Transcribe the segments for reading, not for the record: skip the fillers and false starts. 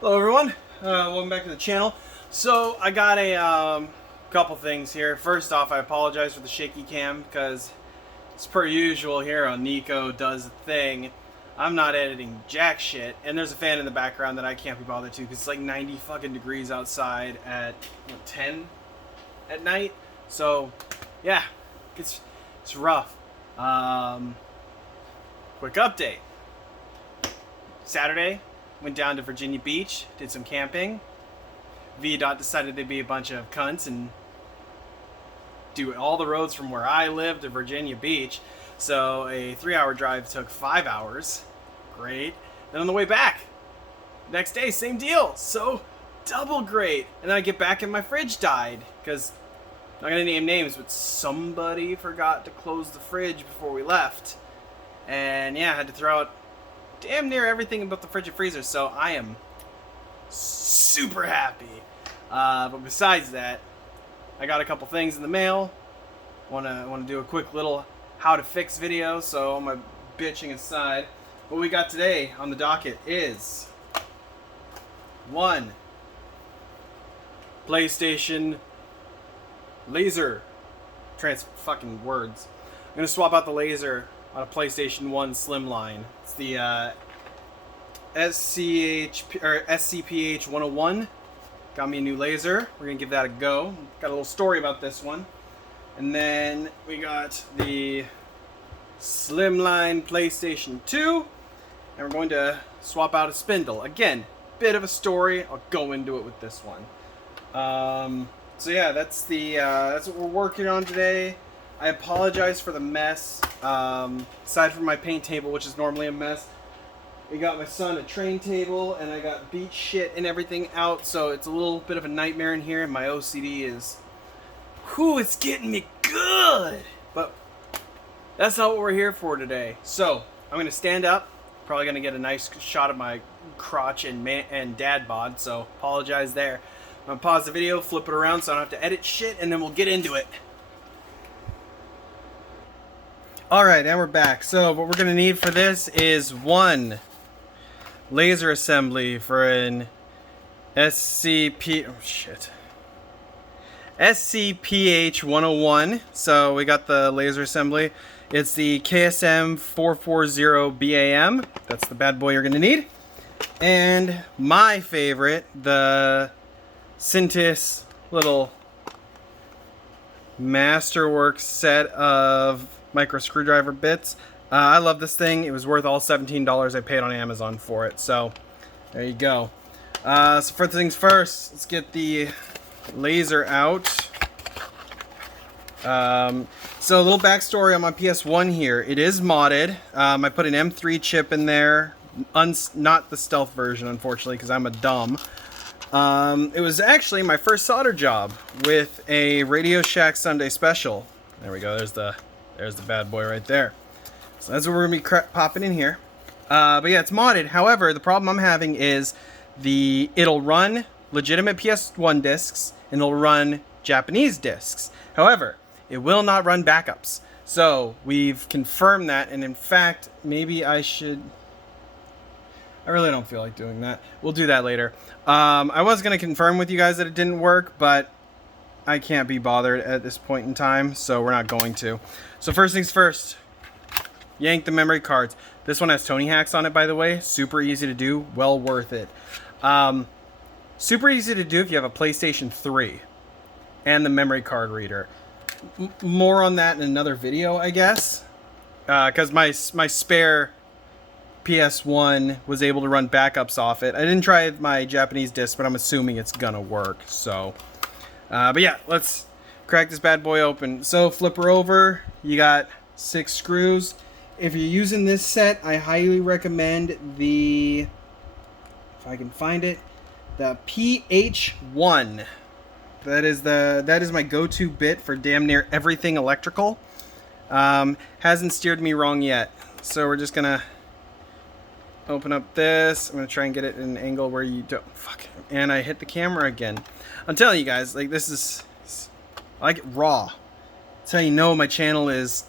Hello everyone, welcome back to the channel. So I got a couple things here. First off, I apologize for the shaky cam because it's per usual here on Nico Does a Thing. I'm not editing jack shit, and there's a fan in the background that I can't be bothered to because it's like 90 fucking degrees outside at 10 at night. So yeah, it's rough. Quick update. Saturday, went down to Virginia Beach, did some camping. VDOT decided they'd be a bunch of cunts and do all the roads from where I live to Virginia Beach. So a 3-hour drive took 5 hours. Great. Then on the way back, next day, same deal. So double great. And then I get back and my fridge died because, I'm not going to name names, but somebody forgot to close the fridge before we left. And yeah, I had to throw out damn near everything about the fridge and freezer, so I am super happy. But besides that, I got a couple things in the mail. Want to do a quick little how to fix video. So all my bitching aside, what we got today on the docket is 1. PlayStation laser fucking words. I'm gonna swap out the laser on a PlayStation 1 Slimline. It's the SCPH 101. Got me a new laser. We're gonna give that a go. Got a little story about this one. And then we got the Slimline PlayStation 2. And we're going to swap out a spindle. Again, bit of a story. I'll go into it with this one. So yeah, that's what we're working on today. I apologize for the mess. Aside from my paint table, which is normally a mess, we got my son a train table, and I got beach shit and everything out, so it's a little bit of a nightmare in here, and my OCD is, it's getting me good! But that's not what we're here for today. So, I'm going to stand up, probably going to get a nice shot of my crotch and dad bod, so apologize there. I'm going to pause the video, flip it around so I don't have to edit shit, and then we'll get into it. Alright, and we're back. So what we're going to need for this is 1 laser assembly for an SCPH 101. So we got the laser assembly. It's the KSM 440 BAM. That's the bad boy you're going to need. And my favorite, the Cintis little masterwork set of micro screwdriver bits. I love this thing. It was worth all $17 I paid on Amazon for it. So there you go. So first things first, let's get the laser out. So a little backstory on my PS1 here. It is modded. I put an M3 chip in there. Not the stealth version, unfortunately, because I'm a dumb. It was actually my first solder job with a Radio Shack Sunday special. There we go. There's the bad boy right there. So that's what we're going to be popping in here. But yeah, it's modded. However, the problem I'm having is it'll run legitimate PS1 discs and it'll run Japanese discs. However, it will not run backups. So we've confirmed that, and in fact, maybe I really don't feel like doing that. We'll do that later. I was going to confirm with you guys that it didn't work, but I can't be bothered at this point in time, so we're not going to. So first things first, yank the memory cards. This one has Tony hacks on it, by the way. Super easy to do, well worth it. Super easy to do if you have a PlayStation 3 and the memory card reader. More on that in another video, I guess, because my spare PS1 was able to run backups off it. I didn't try my Japanese disc, but I'm assuming it's gonna work. So, but yeah, let's crack this bad boy open. So flip her over. You got 6 screws. If you're using this set, I highly recommend if I can find it, the PH1. That is my go-to bit for damn near everything electrical. Hasn't steered me wrong yet. So we're just gonna open up this. I'm gonna try and get it in an angle where you don't and I hit the camera again. I'm telling you guys, like, this is, I like it raw. That's how you know my channel is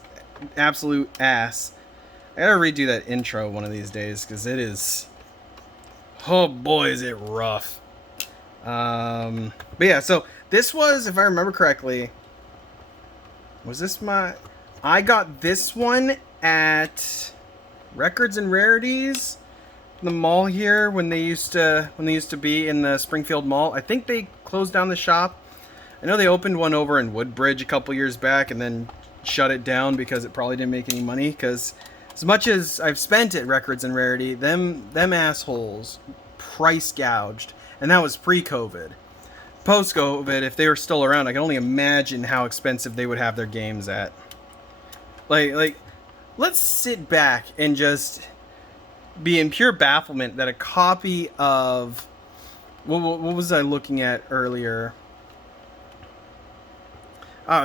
absolute ass. I gotta redo that intro one of these days because it is Oh boy, is it rough. But yeah, so this was, if I remember correctly, was this my... I got this one at Records and Rarities, the mall here, when they used to be in the Springfield Mall. I think they closed down the shop. I know they opened one over in Woodbridge a couple years back and then shut it down because it probably didn't make any money. Because as much as I've spent at Records and Rarity, them assholes price gouged, and that was pre-COVID. Post-COVID, if they were still around, I can only imagine how expensive they would have their games at. Like, let's sit back and just be in pure bafflement that a copy of... What was I looking at earlier?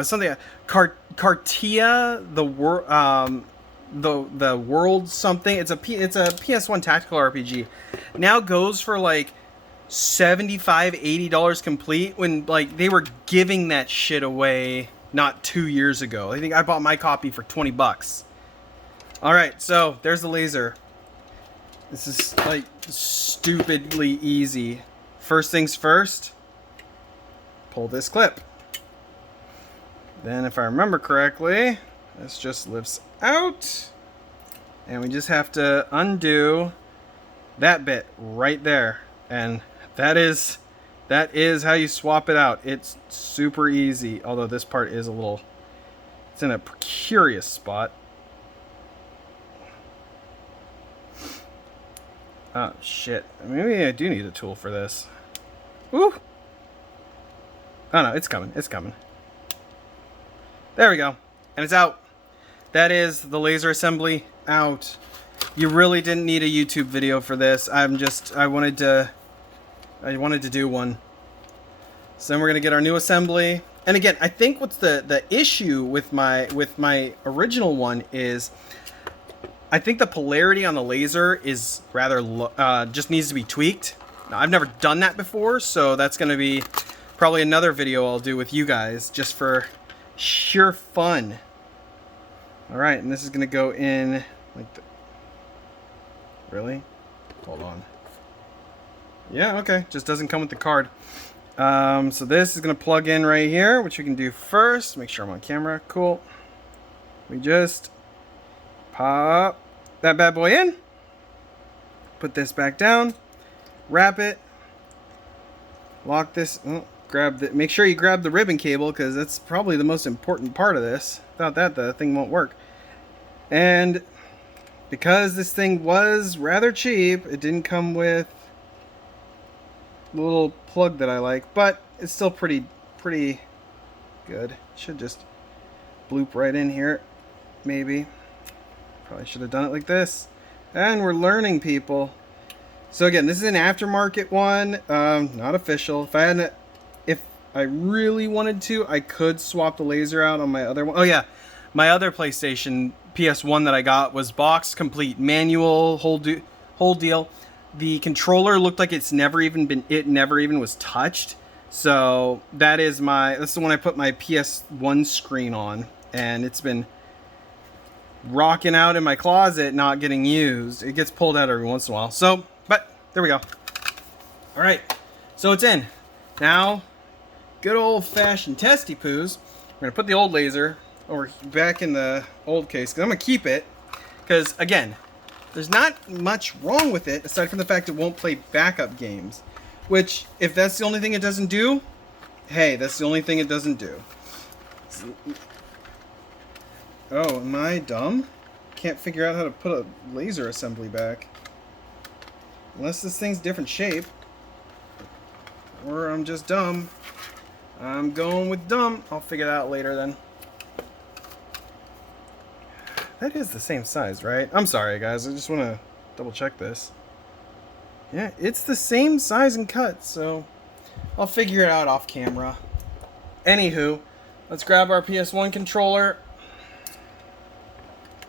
Something... Cartia, the world something. It's a PS1 tactical RPG. Now goes for like $75, $80 complete, when like they were giving that shit away not 2 years ago. I think I bought my copy for $20. All right, so there's the laser. This is like stupidly easy. First things first, pull this clip. Then if I remember correctly, this just lifts out, and we just have to undo that bit right there, and that is how you swap it out. It's super easy, although this part is it's in a precarious spot. Oh shit, maybe I do need a tool for this. Woo! Oh no, it's coming. There we go, and it's out. That is the laser assembly out. You really didn't need a YouTube video for this. I wanted to do one. So then we're gonna get our new assembly. And again, I think what's the issue with my original one is, I think the polarity on the laser is rather just needs to be tweaked. Now, I've never done that before, so that's gonna be probably another video I'll do with you guys just for sheer fun. All right, and this is gonna go in like really? Hold on. Yeah, okay, just doesn't come with the card. So this is gonna plug in right here, which we can do first. Make sure I'm on camera. Cool. We just pop that bad boy in, put this back down, wrap it, lock this. Make sure you grab the ribbon cable, because that's probably the most important part of this. Without that, the thing won't work. And because this thing was rather cheap, it didn't come with the little plug that I like, but it's still pretty good. Should just bloop right in here, maybe. Probably should have done it like this. And we're learning, people. So again, this is an aftermarket one, not official. If I really wanted to, I could swap the laser out on my other one. Oh yeah, my other PlayStation PS1 that I got was box complete, manual, whole deal. The controller looked like it never even was touched. So that's the one I put my PS1 screen on, and it's been rocking out in my closet, not getting used. It gets pulled out every once in a while. So, but there we go. All right, so it's in now. Good old-fashioned testy poos. We're gonna put the old laser back in the old case, because I'm gonna keep it, because again, there's not much wrong with it aside from the fact it won't play backup games, which, if that's the only thing it doesn't do, hey, that's the only thing it doesn't do. Oh, am I dumb? Can't figure out how to put a laser assembly back. Unless this thing's different shape. Or I'm just dumb. I'm going with dumb. I'll figure that out later then. That is the same size, right? I'm sorry, guys. I just want to double check this. Yeah, it's the same size and cut, so I'll figure it out off camera. Anywho, let's grab our PS1 controller.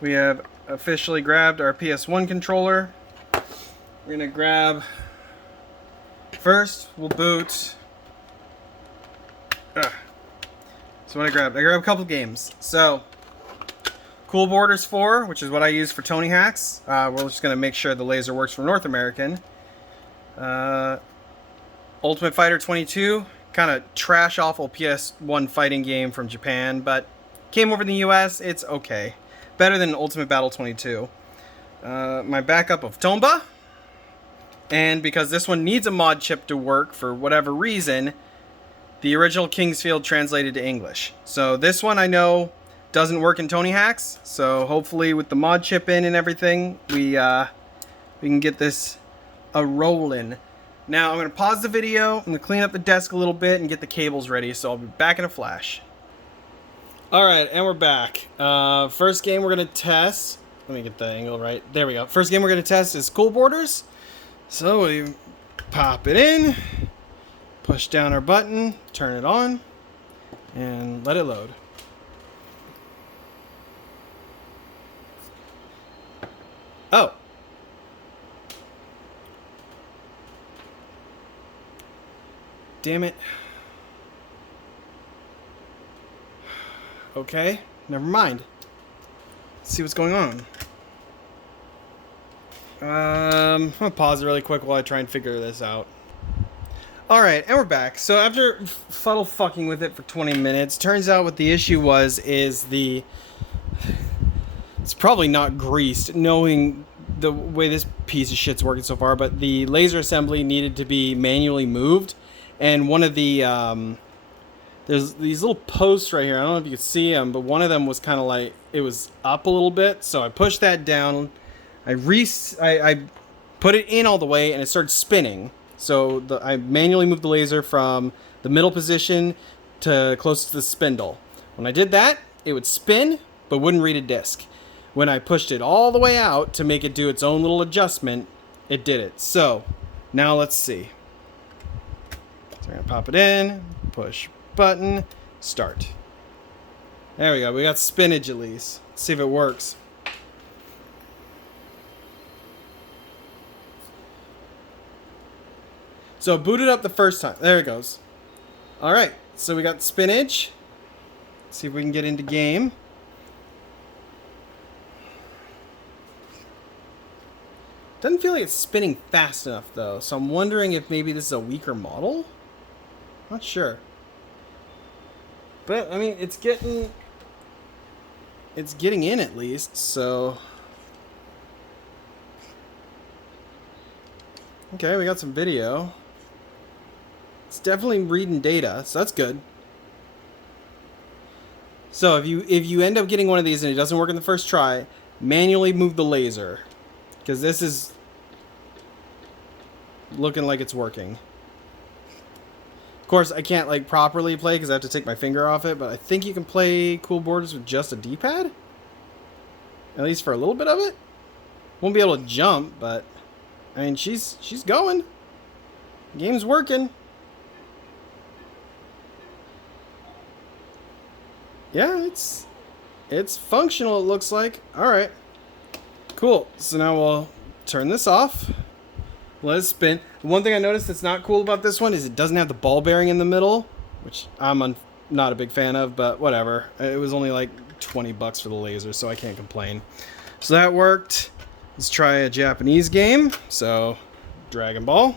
We have officially grabbed our PS1 controller. We're going to grab... First, we'll boot... So what I grabbed a couple games. So, Cool Borders 4, which is what I use for Tony Hacks. We're just going to make sure the laser works for North American. Ultimate Fighter 22, kind of trash awful PS1 fighting game from Japan, but came over in the US, it's okay. Better than Ultimate Battle 22. My backup of Tomba, and because this one needs a mod chip to work for whatever reason, the original Kingsfield translated to English. So this one I know doesn't work in Tony Hacks, so hopefully with the mod chip in and everything, we can get this a-rolling. Now I'm going to pause the video, I'm going to clean up the desk a little bit and get the cables ready, so I'll be back in a flash. Alright, and we're back. First game we're going to test, let me get the angle right, there we go. First game we're going to test is Cool Borders. So we pop it in, push down our button, turn it on, and let it load. Oh. Damn it. Okay, never mind. Let's see what's going on. I'm gonna pause it really quick while I try and figure this out. Alright, and we're back. So after fuddle fucking with it for 20 minutes, turns out what the issue was is the... It's probably not greased, knowing the way this piece of shit's working so far, but the laser assembly needed to be manually moved, and one of the... there's these little posts right here, I don't know if you can see them, but one of them was kind of like, it was up a little bit, so I pushed that down, I put it in all the way, and it started spinning. So I manually moved the laser from the middle position to close to the spindle. When I did that, it would spin, but wouldn't read a disc. When I pushed it all the way out to make it do its own little adjustment, it did it. So, now let's see. So we're going to pop it in, push button, start. There we go, we got spinach at least. Let's see if it works. So booted up the first time. There it goes. Alright, so we got spinach. Let's see if we can get into game. Doesn't feel like it's spinning fast enough though, so I'm wondering if maybe this is a weaker model? Not sure. But I mean it's getting in at least, so okay, we got some video. It's definitely reading data, so that's good. So if you end up getting one of these and it doesn't work in the first try, manually move the laser, because this is looking like it's working. Of course, I can't like properly play because I have to take my finger off it, but I think you can play Cool Borders with just a D-pad, at least for a little bit of it. Won't be able to jump, but I mean she's going. The game's working. Yeah, it's functional, it looks like. Alright. Cool. So now we'll turn this off. Let it spin. One thing I noticed that's not cool about this one is it doesn't have the ball bearing in the middle, which I'm not a big fan of, but whatever. It was only like 20 bucks for the laser, so I can't complain. So that worked. Let's try a Japanese game. So, Dragon Ball.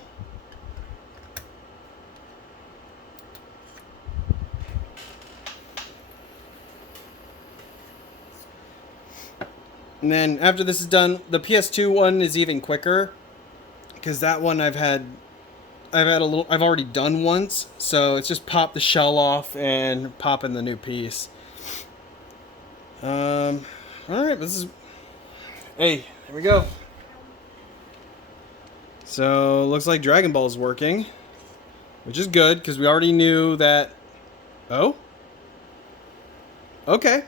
And then after this is done, the PS2 one is even quicker, because that one I've already done once, so it's just pop the shell off and pop in the new piece. All right, hey, there we go. So looks like Dragon Ball is working, which is good because we already knew that. Oh, okay.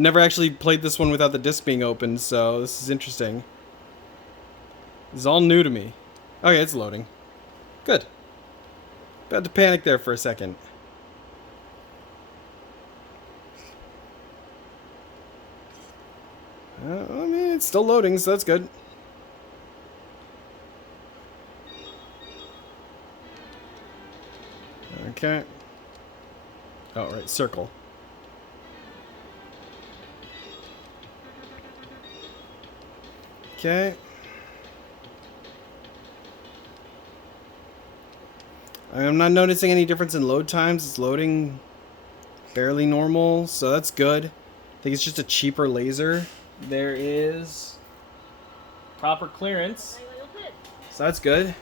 Never actually played this one without the disc being open, so this is interesting. This is all new to me. Okay, it's loading. Good. About to panic there for a second. I mean, it's still loading, so that's good. Okay. Oh, right, circle. Okay. I'm not noticing any difference in load times. It's loading fairly normal, so that's good. I think it's just a cheaper laser. There is proper clearance, so that's good.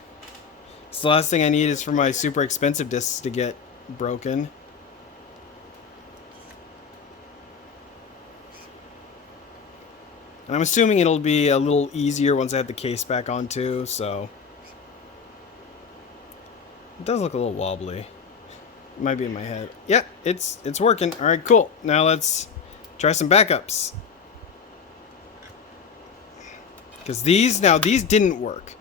So the last thing I need is for my super expensive discs to get broken. And I'm assuming it'll be a little easier once I have the case back on too, so. It does look a little wobbly. It might be in my head. Yeah, it's working. Alright, cool. Now let's try some backups. Because these didn't work.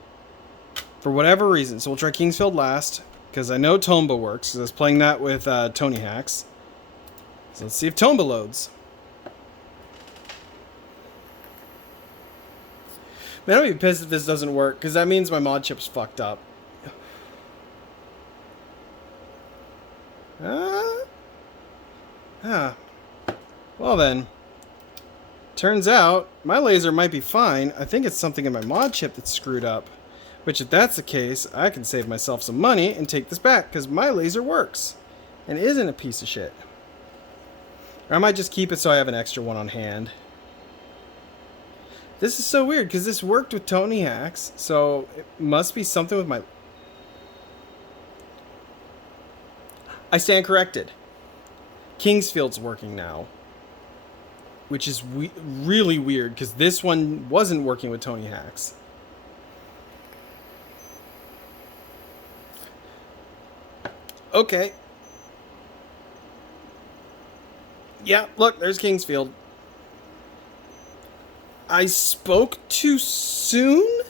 For whatever reason. So we'll try Kingsfield last. Because I know Tomba works. Because I was playing that with Tony Hacks. So let's see if Tomba loads. Man, I'll be pissed if this doesn't work, because that means my mod chip's fucked up. Well then. Turns out, my laser might be fine. I think it's something in my mod chip that's screwed up. Which, if that's the case, I can save myself some money and take this back, because my laser works. And isn't a piece of shit. Or I might just keep it so I have an extra one on hand. This is so weird, because this worked with Tony Hacks, so it must be something with my... I stand corrected. Kingsfield's working now. Which is really weird, because this one wasn't working with Tony Hacks. Okay. Yeah, look, there's Kingsfield. I spoke too soon?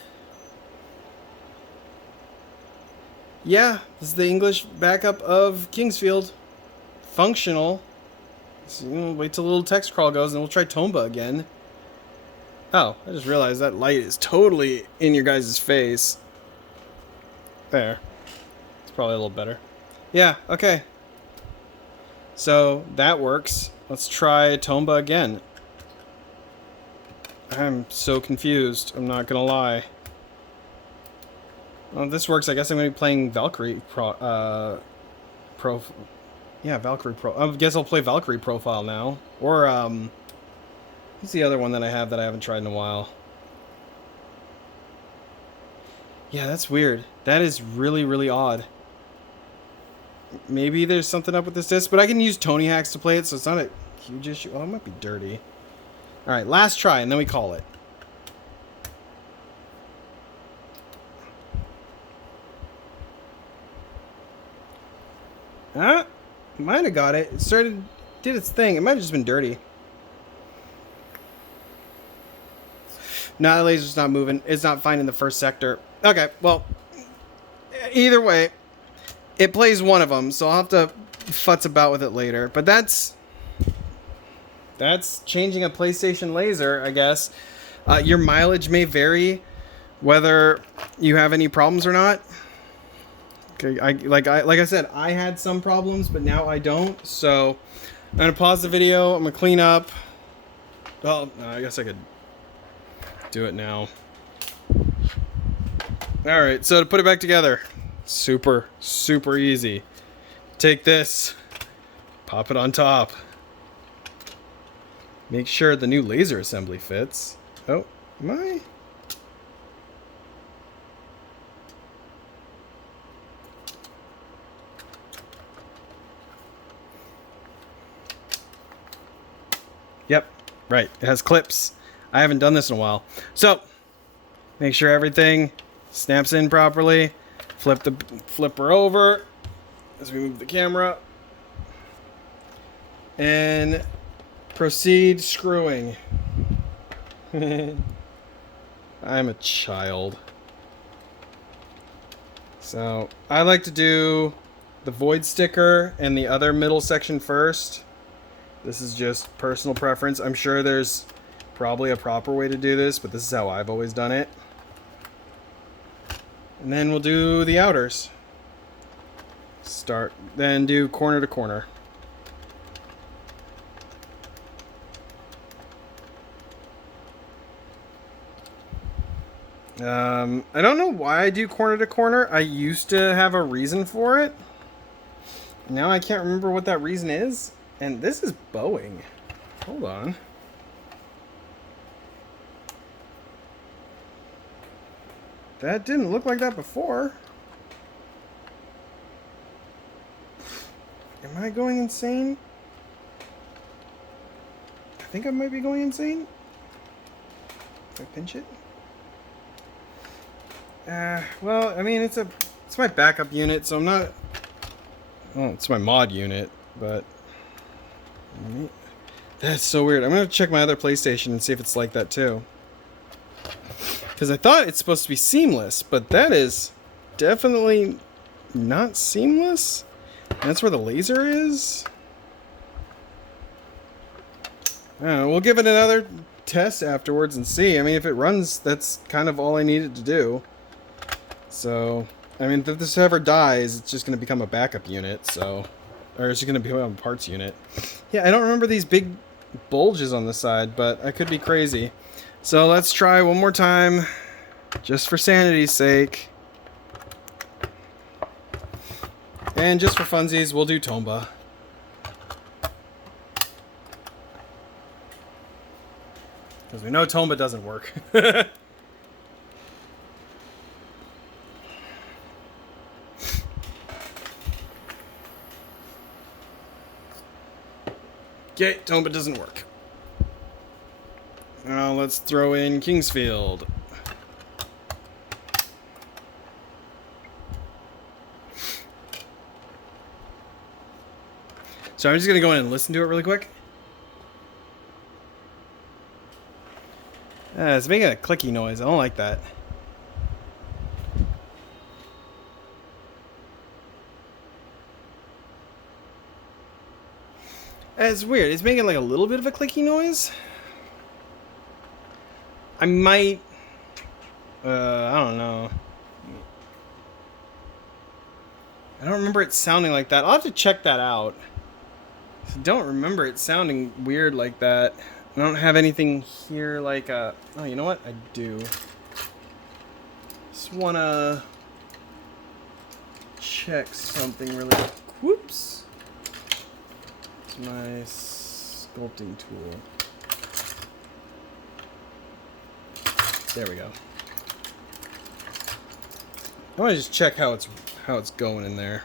Yeah, this is the English backup of Kingsfield. Functional. So, wait till a little text crawl goes and we'll try Tomba again. Oh, I just realized that light is totally in your guys' face. There. It's probably a little better. Yeah, okay. So, that works. Let's try Tomba again. I'm so confused. I'm not gonna lie. Well, if this works, I guess I'm gonna be playing Valkyrie Yeah, Valkyrie Pro. I guess I'll play Valkyrie Profile now. Or, what's the other one that I have that I haven't tried in a while? Yeah, that's weird. That is really, really odd. Maybe there's something up with this disc, but I can use Tony Hacks to play it, so it's not a huge issue. Oh, it might be dirty. Alright, last try, and then we call it. Might have got it. It did its thing. It might have just been dirty. No, the laser's not moving. It's not finding the first sector. Okay, well, either way, it plays one of them, so I'll have to futz about with it later. But that's changing a PlayStation laser, I guess. Your mileage may vary whether you have any problems or not. Okay, like I said, I had some problems, but now I don't. So I'm gonna pause the video. I'm gonna clean up. Well, no, I guess I could do it now. All right, so to put it back together, super easy. Take this, pop it on top. Make sure the new laser assembly fits. Oh, am I? Yep, right. It has clips. I haven't done this in a while. So, make sure everything snaps in properly. Flip the flipper over as we move the camera. And proceed screwing. I'm a child. So, I like to do the void sticker and the other middle section first. This is just personal preference. I'm sure there's probably a proper way to do this, but this is how I've always done it. And then we'll do the outers. Then do corner to corner. I don't know why I do corner to corner. I used to have a reason for it. Now I can't remember what that reason is. And this is bowing. Hold on. That didn't look like that before. Am I going insane? I think I might be going insane. If I pinch it. Well, I mean, it's my backup unit, so I'm not. Well, it's my mod unit, but that's so weird. I'm gonna check my other PlayStation and see if it's like that too. Because I thought it's supposed to be seamless, but that is definitely not seamless. And that's where the laser is. I don't know, we'll give it another test afterwards and see. I mean, if it runs, that's kind of all I needed to do. So, I mean, if this ever dies, it's just going to become a backup unit, so... Or it's just going to become a parts unit. Yeah, I don't remember these big bulges on the side, but I could be crazy. So let's try one more time, just for sanity's sake. And just for funsies, we'll do Tomba. Because we know Tomba doesn't work. Okay, Tomba doesn't work. Now let's throw in Kingsfield. So I'm just going to go in and listen to it really quick. It's making a clicky noise. I don't like that. It's weird. It's making like a little bit of a clicky noise. I might... I don't know. I don't remember it sounding like that. I'll have to check that out. I don't remember it sounding weird like that. I don't have anything here like a... Oh, you know what? I do. Just wanna check something really quick. Whoops. It's my sculpting tool. There we go. I want to just check how it's going in there.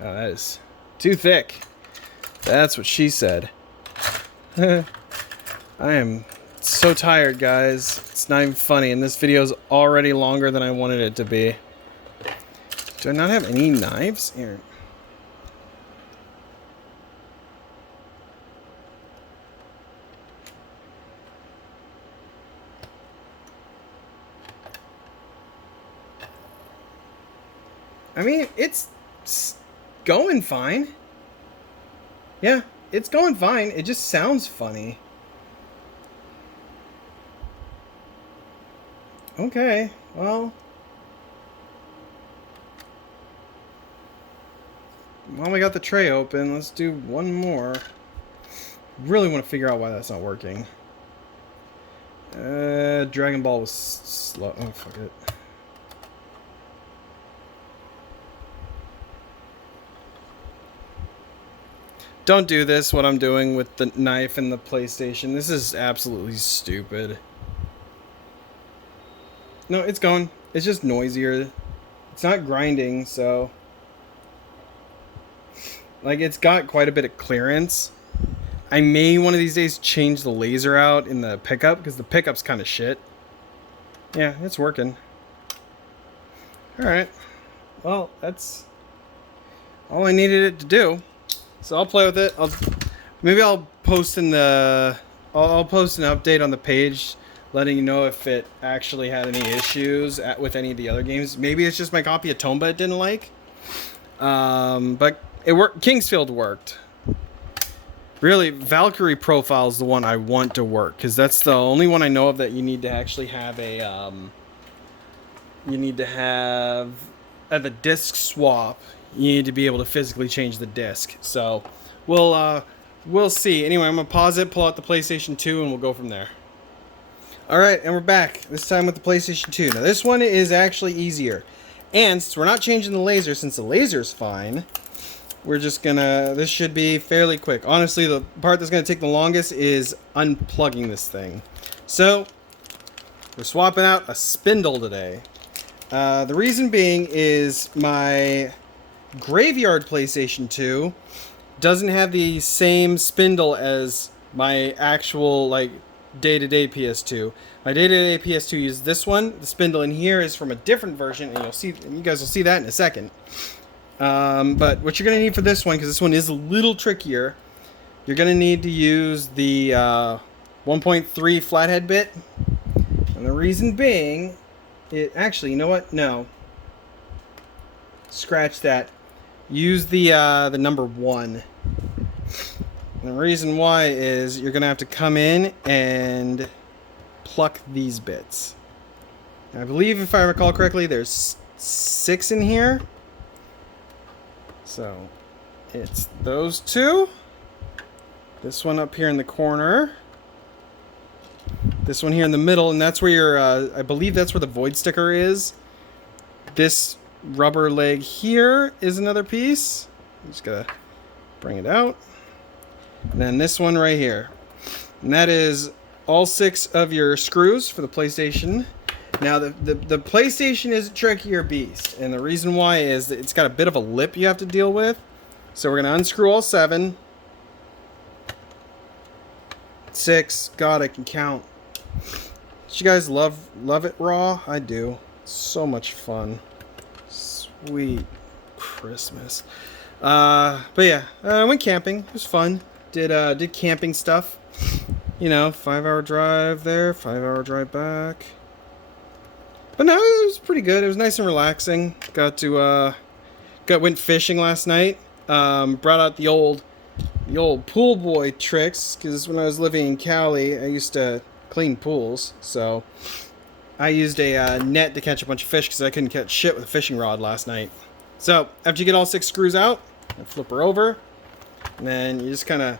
Oh, that is too thick. That's what she said. I am so tired, guys. It's not even funny, and this video is already longer than I wanted it to be. Do I not have any knives? Here. I mean, it's going fine. Yeah, it's going fine. It just sounds funny. Okay, well... While we got the tray open, let's do one more. Really want to figure out why that's not working. Dragon Ball was slow. Oh, fuck it. Don't do this, what I'm doing with the knife and the PlayStation. This is absolutely stupid. No, it's going. It's just noisier. It's not grinding, so... Like, it's got quite a bit of clearance. I may one of these days change the laser out in the pickup, because the pickup's kind of shit. Yeah, it's working. Alright. Well, that's all I needed it to do. So I'll play with it. Maybe I'll post in the... I'll post an update on the page letting you know if it actually had any issues with any of the other games. Maybe it's just my copy of Tomba it didn't like. But it worked. Kingsfield worked. Really, Valkyrie Profile is the one I want to work, because that's the only one I know of that you need to actually have a... you need to have... At the disc swap, you need to be able to physically change the disc. So, we'll see. Anyway, I'm going to pause it, pull out the PlayStation 2, and we'll go from there. Alright, and we're back. This time with the PlayStation 2. Now this one is actually easier. And since we're not changing the laser, since the laser's fine, we're just gonna... This should be fairly quick. Honestly, the part that's gonna take the longest is unplugging this thing. So, we're swapping out a spindle today. The reason being is my graveyard PlayStation 2 doesn't have the same spindle as my actual, like, day-to-day PS2. My day-to-day PS2 uses this one. The spindle in here is from a different version, and you guys will see that in a second. But what you're going to need for this one, because this one is a little trickier, you're going to need to use the 1.3 flathead bit. And the reason being, actually, you know what? No. Scratch that. Use the number 1. And the reason why is you're going to have to come in and pluck these bits. I believe, if I recall correctly, there's 6 in here. So, it's those 2. This one up here in the corner. This one here in the middle, and that's where your, I believe that's where the void sticker is. This rubber leg here is another piece. I'm just going to bring it out. And then this one right here. And that is all 6 of your screws for the PlayStation. Now, the PlayStation is a trickier beast. And the reason why is that it's got a bit of a lip you have to deal with. So we're going to unscrew all 7. 6. God, I can count. Did you guys love it raw? I do. It's so much fun. Sweet Christmas. But yeah, I went camping. It was fun. Did camping stuff. You know, 5-hour drive there, 5-hour drive back. But no, it was pretty good. It was nice and relaxing. Went fishing last night. Brought out the old pool boy tricks, because when I was living in Cali, I used to clean pools. So I used a net to catch a bunch of fish because I couldn't catch shit with a fishing rod last night. So after you get all 6 screws out, flip her over, and then you just kind of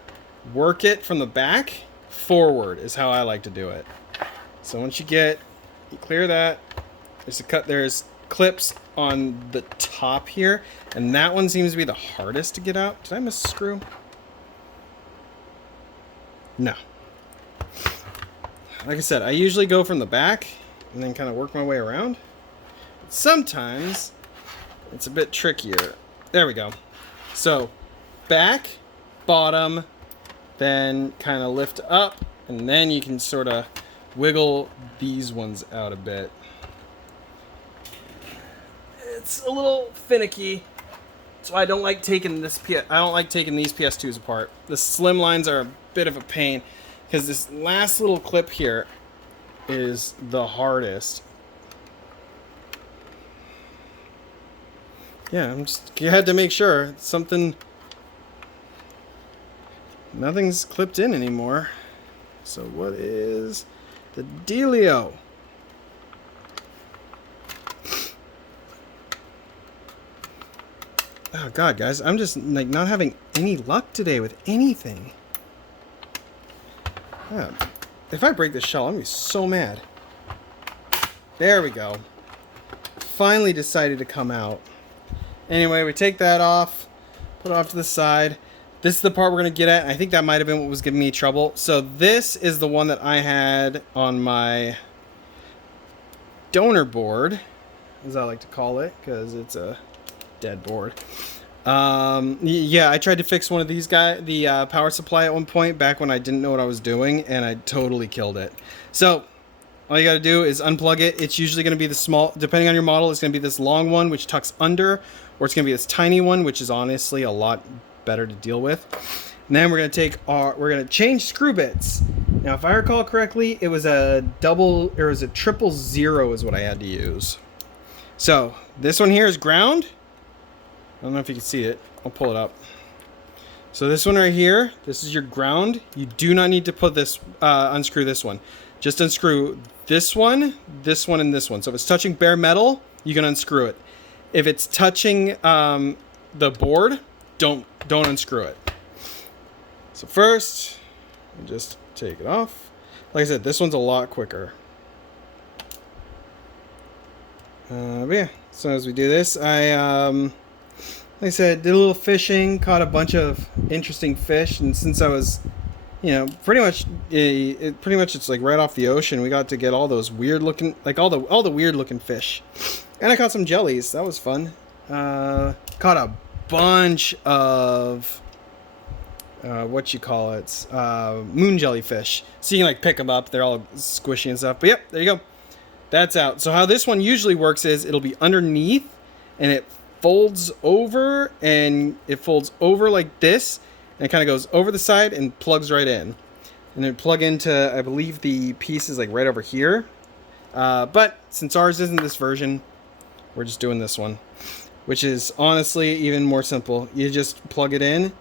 work it from the back forward is how I like to do it. So once you clear that, there's clips on the top here, and that one seems to be the hardest to get out. Did I miss a screw? No. Like I said, I usually go from the back and then kind of work my way around. Sometimes it's a bit trickier. There we go. So back, bottom, then kind of lift up, and then you can sort of wiggle these ones out a bit. It's a little finicky, so I don't like taking these PS2s apart. The slim lines are a bit of a pain because this last little clip here is the hardest. Yeah, you had to make sure nothing's clipped in anymore. So what is the dealio? Oh God, guys, I'm just like not having any luck today with anything. Yeah. If I break this shell, I'm gonna be so mad. There we go. Finally decided to come out. Anyway, we take that off, put it off to the side. This is the part we're going to get at. I think that might have been what was giving me trouble. So this is the one that I had on my donor board, as I like to call it, because it's a dead board. Yeah, I tried to fix one of these the power supply at one point back when I didn't know what I was doing, and I totally killed it. So all you got to do is unplug it. It's usually going to be the small, depending on your model, it's going to be this long one, which tucks under, or it's going to be this tiny one, which is honestly a lot better to deal with. And then we're going to change screw bits. Now, if I recall correctly, it was a 000 is what I had to use. So this one here is ground. I don't know if you can see it. I'll pull it up. So this one right here, this is your ground. You do not need to put this, unscrew this one. Just unscrew this one, and this one. So if it's touching bare metal, you can unscrew it. If it's touching the board, don't unscrew it. So first, just take it off. Like I said, this one's a lot quicker. But yeah, as soon as we do this, like I said, did a little fishing, caught a bunch of interesting fish, and since I was, pretty much, it's like right off the ocean. We got to get all those weird looking, like all the weird looking fish, and I caught some jellies. That was fun. Caught a bunch of moon jellyfish. So you can like pick them up. They're all squishy and stuff. But yep, there you go. That's out. So how this one usually works is it'll be underneath, and it folds over, like this, and it kind of goes over the side and plugs right in. And then plug into, I believe the piece is like right over here. But since ours isn't this version, we're just doing this one, which is honestly even more simple. You just plug it in,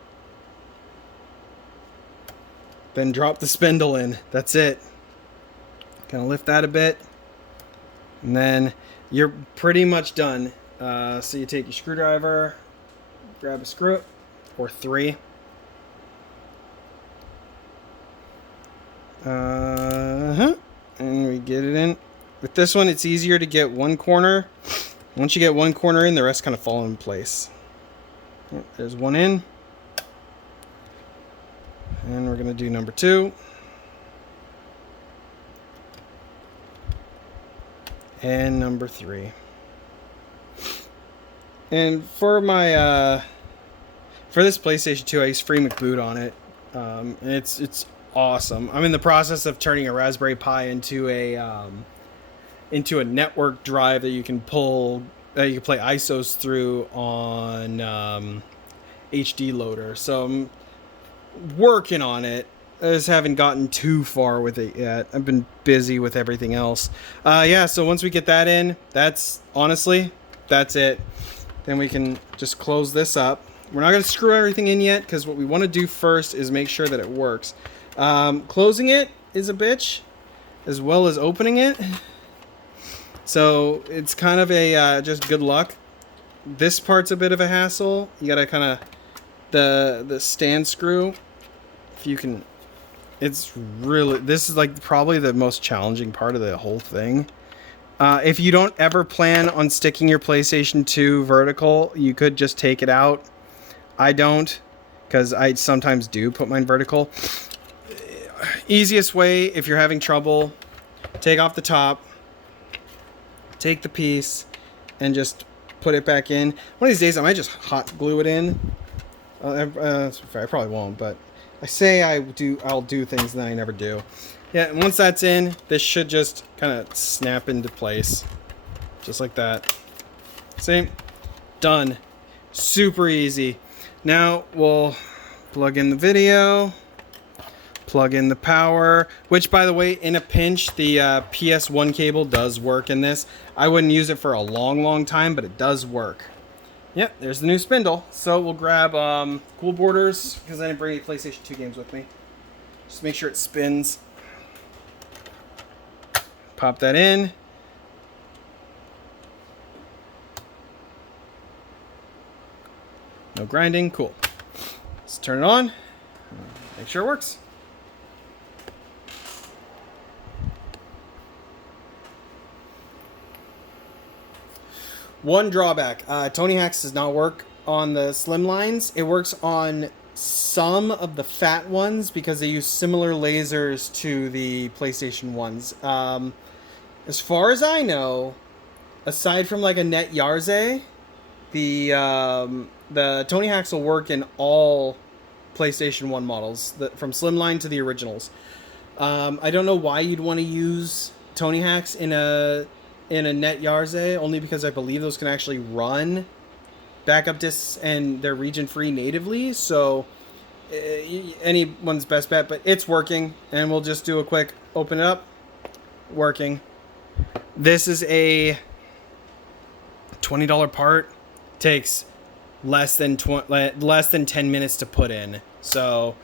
then drop the spindle in. That's it. Kind of lift that a bit, and then you're pretty much done. So you take your screwdriver, grab a screw, or 3. And we get it in. With this one, it's easier to get one corner. Once you get one corner in, the rest kind of fall in place. Yep, there's one in. And we're going to do number 2. And number 3. And for my for this PlayStation 2, I use Free McBoot on it, and it's awesome. I'm in the process of turning a Raspberry Pi into a network drive that you can pull, that you can play ISOs through on HD loader. So I'm working on it. I just haven't gotten too far with it yet. I've been busy with everything else. Yeah. So once we get that in, that's it. Then we can just close this up. We're not going to screw everything in yet, because what we want to do first is make sure that it works. Closing it is a bitch, as well as opening it. So it's kind of a just good luck. This part's a bit of a hassle. You got to kind of the stand screw. If you can, this is like probably the most challenging part of the whole thing. If you don't ever plan on sticking your PlayStation 2 vertical, you could just take it out. I don't, because I sometimes do put mine vertical. Easiest way, if you're having trouble, take off the top, take the piece, and just put it back in. One of these days, I might just hot glue it in. I probably won't, but I say I'll do things that I never do. Yeah, and once that's in, this should just kind of snap into place. Just like that. See? Done. Super easy. Now we'll plug in the video, plug in the power, which, by the way, in a pinch, the PS1 cable does work in this. I wouldn't use it for a long time, but it does work. Yep, there's the new spindle. So we'll grab cool borders, because I didn't bring any PlayStation 2 games with me. Just make sure it spins. Pop that in. No grinding. Cool. Let's turn it on. Make sure it works. One drawback. Tony Hawk's does not work on the slim lines. It works on some of the fat ones because they use similar lasers to the PlayStation ones. As far as I know, aside from like a Net Yarze, the Tony Hawk's will work in all PlayStation 1 models, from slimline to the originals. I don't know why you'd want to use Tony Hawk's in a Net Yarze, only because I believe those can actually run backup discs and they're region free natively. So anyone's best bet, but it's working, and we'll just do a quick open it up. Working. This is a $20 part. Takes less than 10 minutes to put in, so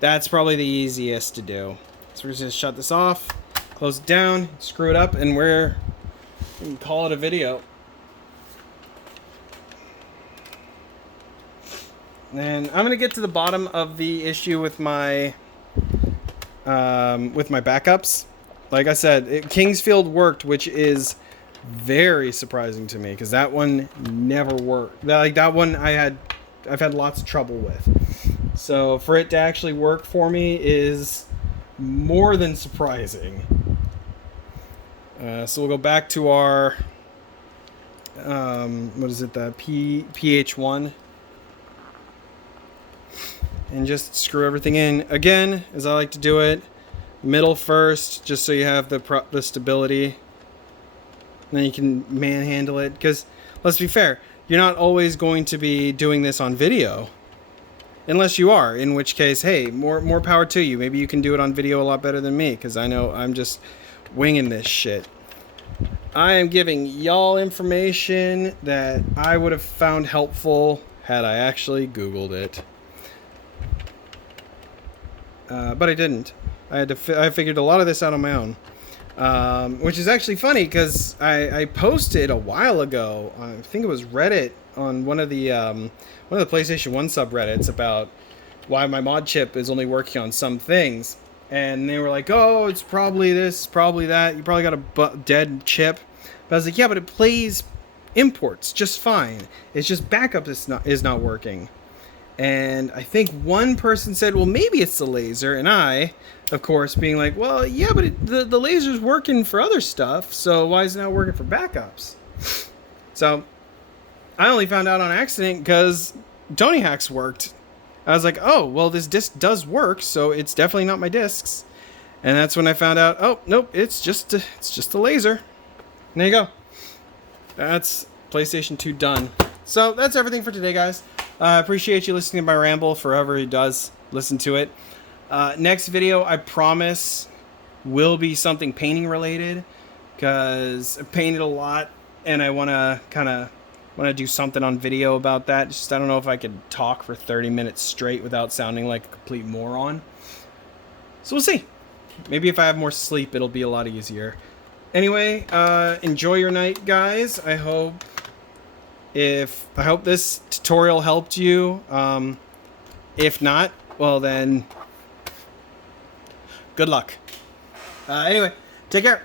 that's probably the easiest to do. So we're just gonna shut this off, close it down, screw it up, and we can call it a video. And I'm gonna get to the bottom of the issue with my backups. Like I said, Kingsfield worked, which is Very surprising to me, because that one never worked. Like that one I've had lots of trouble with. So for it to actually work for me is more than surprising. So we'll go back to our what is it, the PH1, and just screw everything in again, as I like to do it. Middle first, just so you have the stability, and then you can manhandle it. Because let's be fair, you're not always going to be doing this on video, unless you are, in which case, hey, more power to you. Maybe you can do it on video a lot better than me, because I know I'm just winging this shit. I am giving y'all information that I would have found helpful had I actually Googled it. But I didn't. I figured a lot of this out on my own. Which is actually funny, because I posted a while ago, I think it was Reddit, on one of the PlayStation 1 subreddits, about why my mod chip is only working on some things. And they were like, oh, it's probably this, probably that. You probably got a dead chip. But I was like, yeah, but it plays imports just fine. It's just backup is not working. And I think one person said, well, maybe it's the laser. And I, of course, being like, well, yeah, but the laser's working for other stuff. So why is it not working for backups? So I only found out on accident because Tony Hacks worked. I was like, oh, well, this disc does work, so it's definitely not my discs. And that's when I found out, oh, nope, it's just a laser. And there you go. That's PlayStation 2 done. So that's everything for today, guys. I appreciate you listening to my ramble, for whoever who does listen to it. Next video, I promise, will be something painting related, because I painted a lot, and I want to do something on video about that. Just I don't know if I could talk for 30 minutes straight without sounding like a complete moron. So we'll see. Maybe if I have more sleep, it'll be a lot easier. Anyway, enjoy your night, guys. I hope this tutorial helped you. If not, well then, good luck. Anyway, take care.